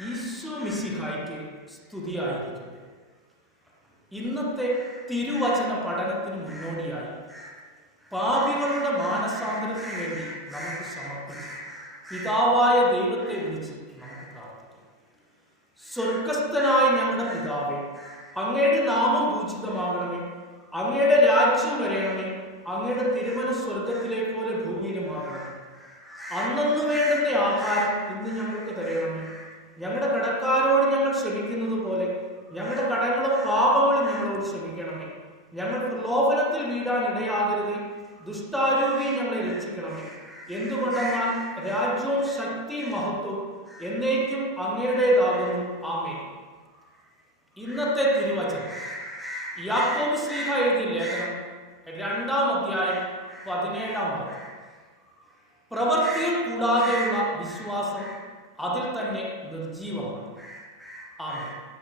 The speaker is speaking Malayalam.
ഈശോ മിസിഹായിക്ക് സ്തുതിയായിരിക്കും ഇന്നത്തെ തിരുവചന പഠനത്തിന് മുന്നോടിയായി പാപികളുടെ മാനസാന്തരത്തിന് വേണ്ടി നമുക്ക് സമർപ്പിച്ച് പിതാവായ ദൈവത്തെ വിളിച്ച് നമുക്ക് പ്രാർത്ഥിക്കാം. സ്വർഗസ്ഥനായ ഞങ്ങളുടെ പിതാവേ അങ്ങയുടെ നാമം പൂജിതമാകണമേ അങ്ങയുടെ രാജ്യം വരയണമേ അങ്ങയുടെ തിരുമന സ്വർഗത്തിലെ പോലെ ഭൂമിയിലുമാകണം അന്നു വേണ്ടുന്ന ആഹാരം ക്ഷമിക്കുന്നത് പോലെ ഞങ്ങളുടെ കടങ്ങളും പാപങ്ങളും ഞങ്ങളോട് ക്ഷമിക്കണമേ ഞങ്ങൾ പ്രലോഭനത്തിൽ വീഴാൻ ഇടയാകരുത്. ദുഷ്ടാരോഗ്യം ഞങ്ങളെ രക്ഷിക്കണമേ. എന്തുകൊണ്ടെന്നാൽ രാജ്യവും ശക്തിയും മഹത്വവും എന്നേക്കും അങ്ങയുടേതാകുന്നു. ആമേ ഇന്നത്തെ തിരുവചനം. യാക്കോബ് ശ്രീഹ എഴുതിയ ലേഖനം രണ്ടാം അധ്യായം പതിനേഴാം വാക്യം. പ്രവൃത്തിയിൽ കൂടാതെയുള്ള വിശ്വാസം അതിൽ തന്നെ നിർജീവമാണ് Amen.